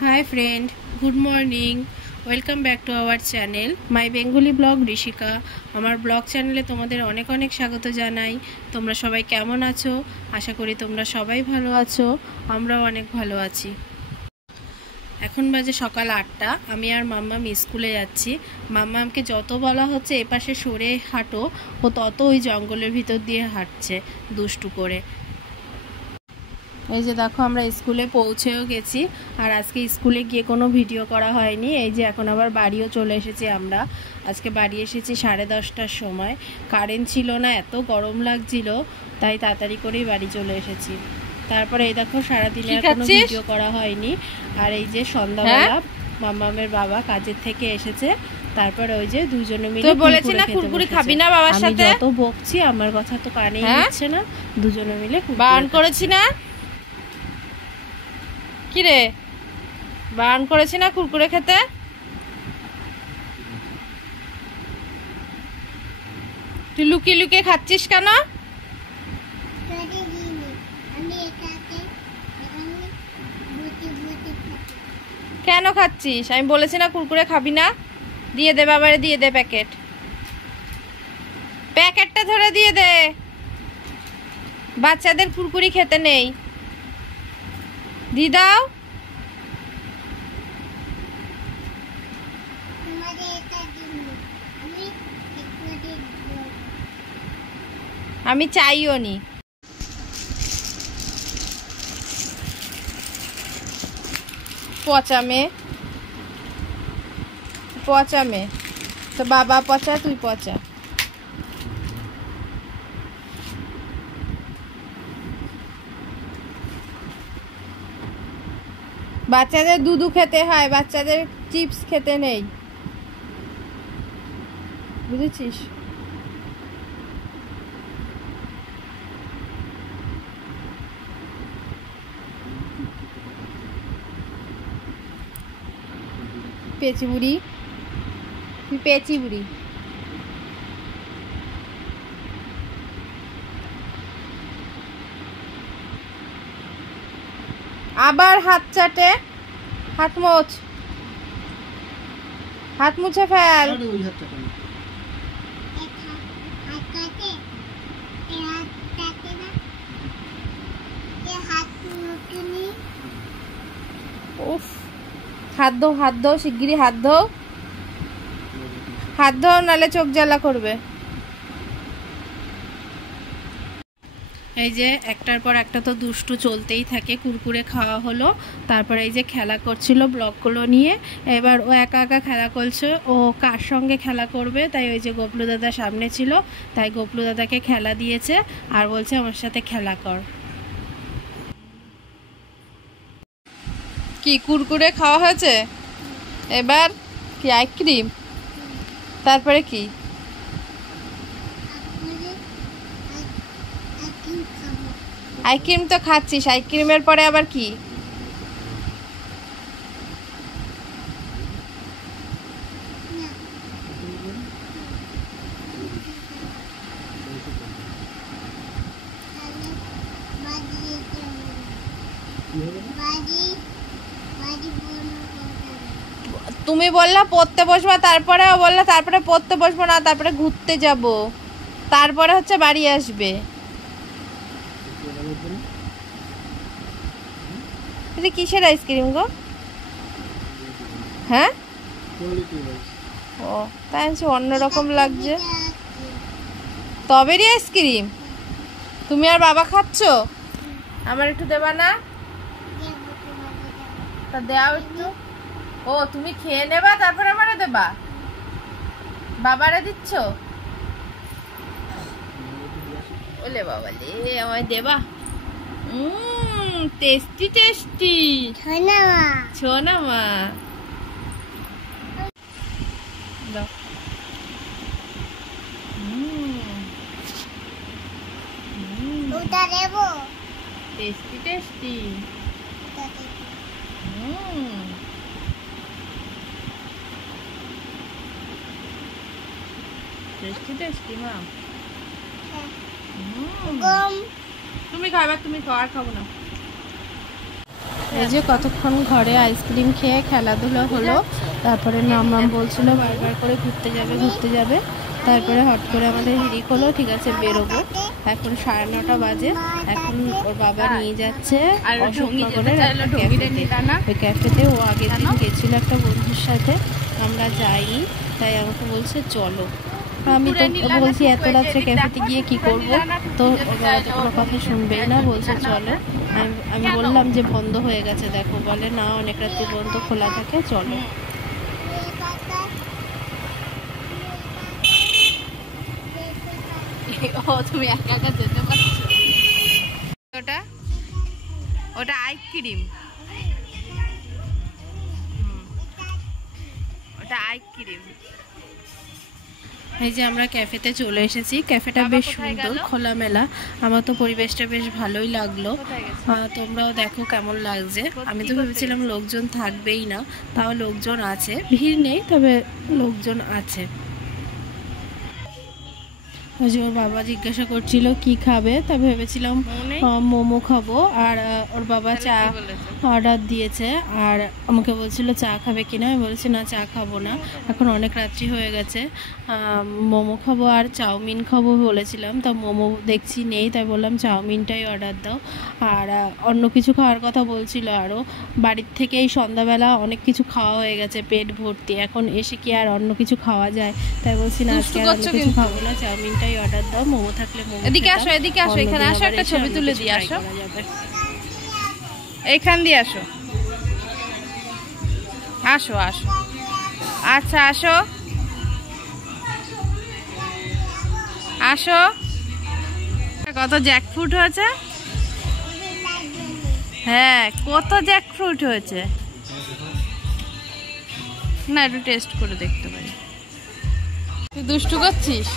Hi friend, good morning. Welcome back to our channel, My Bengali Blog Rishika. আমার blog চ্যানেলে তোমাদের অনেক অনেক স্বাগত জানাই। তোমরা সবাই কেমন আছো? আশা করি তোমরা সবাই ভালো আছো। আমরাও অনেক ভালো আছি। এখন বাজে সকাল 8টা। আমি আর মাম্মাম স্কুলে যাচ্ছি। মাম্মামকে যত বলা হচ্ছে এপাশে সরে হাঁটো, ও তত ওই জঙ্গলের ভিতর দিয়ে হাঁটছে দুষ্টু করে। এই যে দেখো আমরা স্কুলে পৌঁছেও গেছি, আর আজকে স্কুলে গিয়ে কোনো ভিডিও করা হয়নি। এই যে এখন আবার বাড়িও চলে এসেছি আমরা। আজকে বাড়ি এসেছি 10:30টার সময়। কারেন্ট ছিল না, এত গরম লাগছিল, তাই তাড়াতাড়ি করেই বাড়ি চলে এসেছি। তারপরে এই দেখো সারাদিনে কোনো ভিডিও করা হয়নি। আর এই যে সন্ধ্যাবেলা মাম্মামের বাবা কাজের থেকে এসেছে, তারপরে ওই যে দুজনে মিলে বলেছি না কুরকুরি খাবি না বাবার সাথে। আমি যত বকছি আমার কথা তো কানেই নিচ্ছে না, দুজনে মিলে বারণ করেছি না? কি রে, বারণ করেছি না কুরকুরে খেতে? তুই লুকিয়ে লুকিয়ে খাচ্ছিস কেন? কেন খাচ্ছিস? আমি বলেছি না কুরকুরে খাবি না। দিয়ে দে বাবারে, দিয়ে দে প্যাকেটটা ধরে দিয়ে দে। বাচ্চাদের কুরকুরি খেতে নেই, দি দাও। আমি চাইও নি। পচা মেয়ে, পচা মেয়ে। তো বাবা পচা, তুই পচা। বাচ্চাদের দুধু খেতে হয়, বাচ্চাদের চিপস খেতে নেই, বুঝেছিস? পেঁচি বুড়ি, তুই পেঁচি বুড়ি। আবার হাত চাটে, হাত মোছ, হাত মুছে ফেল। উফ, হাত ধো, হাত ধো, শিগগিরি হাত ধো, হাত ধো, নালে চোখ জ্বালা করবে। এই যে একটার পর একটা তো দুষ্টু চলতেই থাকে। কুরকুরে খাওয়া হলো, তারপরে এই যে খেলা করছিল ব্লকগুলো নিয়ে। এবার ও একা একা খেলা করছে, ও কার সঙ্গে খেলা করবে, তাই ওই যে গোপলু দাদা সামনে ছিল, তাই গোপলু দাদাকে খেলা দিয়েছে আর বলছে আমার সাথে খেলা কর। কি কুরকুরে খাওয়া হয়েছে? এবার কি আইসক্রিম? তারপরে কি? আইসক্রিম তো খাচ্ছিস, আইসক্রিমের পরে আবার কি? তুমি বললা পড়তে বসবা, তারপরে বললা তারপরে পড়তে বসবো না, তারপরে ঘুরতে যাব, তারপরে হচ্ছে বাড়ি আসবে। এটা কিসের আইসক্রিম গো? হ্যাঁ, ও তাই অন্যরকম লাগছে। স্ট্রবেরি আইসক্রিম তুমি আর বাবা খাচ্ছ? আমার একটু দেবা না? তা দেও একটু। ও তুমি খেয়ে নেবা, তারপরে আমারে দেবা? বাবারে দিচ্ছ? ওলে বাবা লে, আমায় দেবা? টেস্টি টেস্টি ছোনা মা। দাও। Tasty tasty. টেস্টি টেস্টি মা। তুমি খাবে, তুমি খাও, আর খাবো না। এই যে কতক্ষণ ঘরে আইসক্রিম খেয়ে খেলাধুলা হলো, তারপরে মাম্মাম বলছিল বারবার করে ঘুরতে যাবে। তারপরে হট করে আমাদের হিড়িক হলো, ঠিক আছে বেরোবো। এখন 9:30 বাজে। এখন ওর বাবা নিয়ে যাচ্ছে অশোকনগরের ওই ক্যাফেতে। ও আগের দিন গেছিল একটা বন্ধুর সাথে, আমরা যাইনি, তাই আমাকে বলছে চলো। আমি তো বলছি এত রাত্রে ক্যাফেতে গিয়ে কি করব, তো ওর বাবা তো কোনো কথা শুনবেই না, বলছে চলো। আমি বললাম যে বন্ধ হয়ে গেছে দেখো, বলে না অনেক রাত্রে বন্ধ খোলা থাকে, চলো। তুমি একা একা যেতে পারছো। ওটা আইসক্রিম, ওটা আইসক্রিম। এই যে আমরা ক্যাফেতে চলে এসেছি। ক্যাফেটা বেশ সুন্দর, খোলামেলা। আমার তো পরিবেশটা বেশ ভালোই লাগলো। তোমরাও দেখো কেমন লাগছে। আমি তো ভেবেছিলাম লোকজন থাকবেই না, তাও লোকজন আছে, ভিড় নেই তবে লোকজন আছে। ওই যে ওর বাবা জিজ্ঞাসা করছিল কি খাবে, তা ভেবেছিলাম মোমো খাবো। আর ওর বাবা চা অর্ডার দিয়েছে, আর আমাকে বলছিল চা খাবে কিনা। আমি বলেছি না চা খাবো না, এখন অনেক রাত্রি হয়ে গেছে, মোমো খাবো আর চাউমিন খাবো বলেছিলাম। তা মোমো দেখছি নেই, তাই বললাম চাউমিনটাই অর্ডার দাও। আর অন্য কিছু খাওয়ার কথা বলছিল আরও। বাড়ির থেকে এই সন্ধ্যাবেলা অনেক কিছু খাওয়া হয়ে গেছে, পেট ভর্তি, এখন এসে কি আর অন্য কিছু খাওয়া যায়। তাই বলছি না আজকে আর অন্য কিছু খাবো না, চাউমিনটাই অর্ডার দাও, মোমো থাকলে মোমো। এদিকে আসো, এদিকে আসো, এখানে আসো, একটা ছবি তুলে দিয়ে আসো, এইখান দিয়ে আসো, আসো আসো, আচ্ছা আসো আসো। কত জ্যাকফ্রুট হয়েছে, হ্যাঁ কত জ্যাকফ্রুট হয়েছে, না একটু টেস্ট করে দেখতে পারি। তুই দুষ্টু করছিস,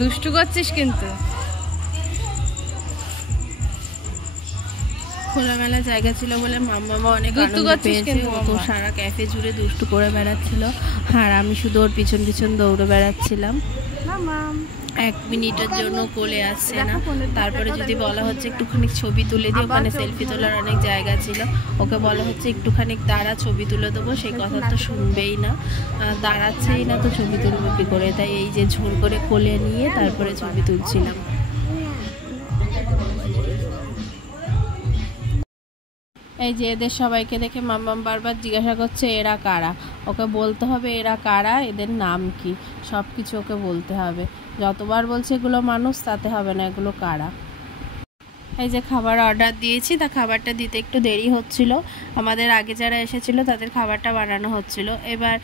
দুষ্টু করছিস কিন্তু। খোলামেলা জায়গা ছিল বলে মাম্মা অনেক আনন্দ পেয়েছে। ও তো সারা ক্যাফে জুড়ে দুষ্টু করে বেড়াচ্ছিল, আর আমি শুধু ওর পিছন পিছন দৌড়ে বেড়াচ্ছিলাম। 1 মিনিটের জন্য কোলে আসছে না। তারপরে যদি বলা হচ্ছে একটুখানি ছবি তুলে দিই, ওখানে সেলফি তোলার অনেক জায়গা ছিল, ওকে বলা হচ্ছে একটুখানি দাঁড়া ছবি তুলে দেবো, সেই কথা তো শুনবেই না, দাঁড়াচ্ছেই না, তো ছবি তুলবো কী করে। তাই এই যে ঝোর করে কোলে নিয়ে তারপরে ছবি তুলছিলাম। এই যে এদের সবাইকে দেখে মাম্মাম বারবার জিজ্ঞাসা করছে এরা কারা। ওকে বলতে হবে এরা কারা, এদের নাম কি, সব কিছু ওকে বলতে হবে। যতবার বলছে এগুলো মানুষ, তাতে হবে না, এগুলো কারা। এই যে খাবার অর্ডার দিয়েছি, তা খাবারটা দিতে একটু দেরি হচ্ছিল। আমাদের আগে যারা এসেছিলো তাদের খাবারটা বানানো হচ্ছিল। এবার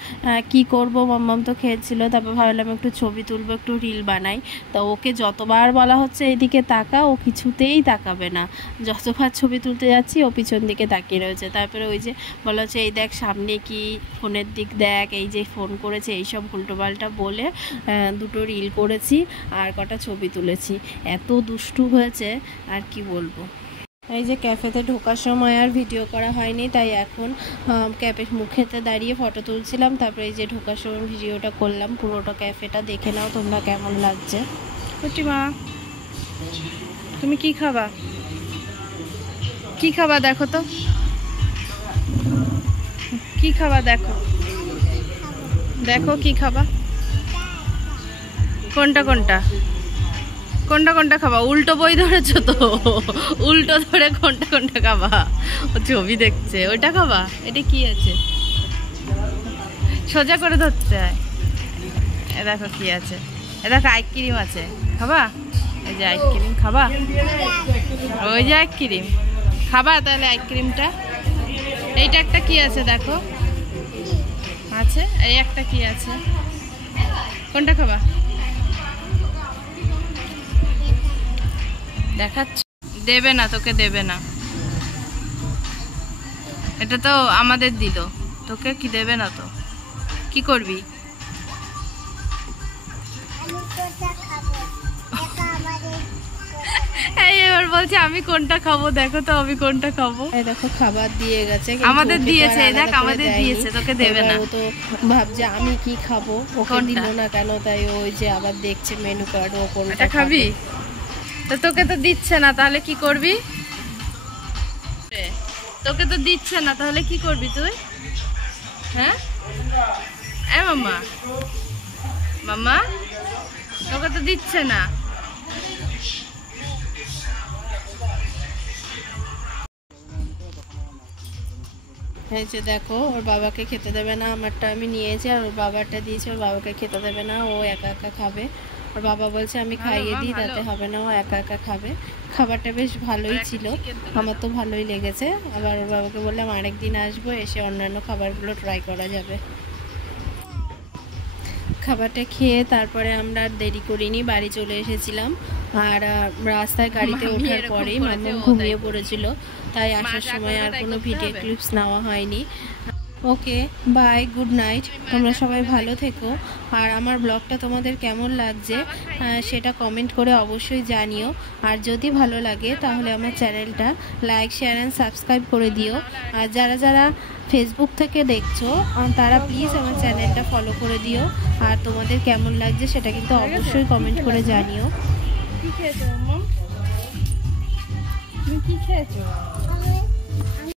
কি করব, মাম্মাম তো খেয়েছিল, তারপর ভাবলাম একটু ছবি তুলবো, একটু রিল বানাই। তা ওকে যতবার বলা হচ্ছে এইদিকে তাকা, ও কিছুতেই তাকাবে না। যতবার ছবি তুলতে যাচ্ছি ও পিছন দিকে তাকিয়ে রয়েছে। তারপরে ওই যে বলা হচ্ছে এই দেখ সামনে কি, ফোনের দিক দেখ, এই যে ফোন করেছে, এইসব উল্টোপাল্টা বলে 2টো রিল করেছি আর কটা ছবি তুলেছি। এত দুষ্টু হয়েছে আর কি বলবো। এই যে ক্যাফেতে ঢোকার সময় আর ভিডিও করা হয়নি, তাই এখন ক্যাফে মুখেতে দাঁড়িয়ে ফটো তুলছিলাম। তারপরে এই যে ঢোকার সময় ভিডিওটা করলাম। পুরোটা ক্যাফেটা দেখে নাও তোমরা কেমন লাগছে। মা তুমি কি খাবা, কি খাবা দেখো তো, কি খাবা দেখো, দেখো কি খাবা, কোনটা কোনটা কোনটা কোনটা খাবা। উল্টো বই ধরেছো তো, উল্টো ধরে কোনটা কোনটা খাবা। ও ছবি দেখছে, ওইটা খাবা, এটা কি আছে, সোজা করে ধরতে হয়। এ দেখো কি আছে, এ দেখো আইসক্রিম আছে, খাবা, এই যে আইসক্রিম খাবা, ওই যে আইসক্রিম খাবা, তাহলে আইসক্রিমটা। এইটা একটা কি আছে দেখো, আছে এই একটা কি আছে, কোনটা খাবা দেখাচ্ছি। দেবে না তোকে, দেবে না, এটা তো আমাদের দিল, তোকে কি দেবে না তো, কি করবি। এবার বলছে আমি কোনটা খাবো, দেখো তো আমি কোনটা খাবো। এই দেখো খাবার দিয়ে গেছে, আমাদের দিয়েছে, দেখ আমাদের দিয়েছে, তোকে দেবে না। ও তো ভাবছে আমি কি খাবো, ওকে দিল না কেন, তাই ওই যে আবার দেখছে মেনু কার্ড, ও কোনটা খাবি। তো তোকে তো দিচ্ছে না, তাহলে কি করবি, তোকে তো দিচ্ছে না, তাহলে কি করবি তুই? হ্যাঁ মাম্মা, মাম্মা তোকে তো দিচ্ছে না। এই যে দেখো, ওর বাবাকে খেতে দেবে না, আমারটা আমি নিয়েছি আর ওর বাবারটা দিয়েছি, ওর বাবাকে খেতে দেবে না, ও একা একা খাবে। ওর বাবা বলছে আমি খাইয়ে দিই, তাতে হবে না, ও একা একা খাবে। খাবারটা বেশ ভালোই ছিল, আমার তো ভালোই লেগেছে। আবার ওর বাবাকে বললাম আরেকদিন আসবো, এসে অন্যান্য খাবারগুলো ট্রাই করা যাবে। খাবারটা খেয়ে তারপরে আমরা দেরি করিনি, বাড়ি চলে এসেছিলাম। আর রাস্তায় গাড়িতে ওঠার পরেই মাম্মা ঘুমিয়ে পড়েছিল, তাই আসার সময় আর কোনো ভিডিও ক্লিপস নেওয়া হয়নি। ওকে বাই, গুড নাইট, তোমরা সবাই ভালো থেকো। আর আমার ব্লগটা তোমাদের কেমন লাগছে সেটা কমেন্ট করে অবশ্যই জানিও। আর যদি ভালো লাগে তাহলে আমার চ্যানেলটা লাইক, শেয়ার অ্যান্ড সাবস্ক্রাইব করে দিও। আর যারা যারা ফেসবুক থেকে দেখছো তারা প্লিজ আমার চ্যানেলটা ফলো করে দিও। আর তোমাদের কেমন লাগছে সেটা কিন্তু অবশ্যই কমেন্ট করে জানিও। কি খেয়েছো মাম্মা? তুমি কি খেয়েছো?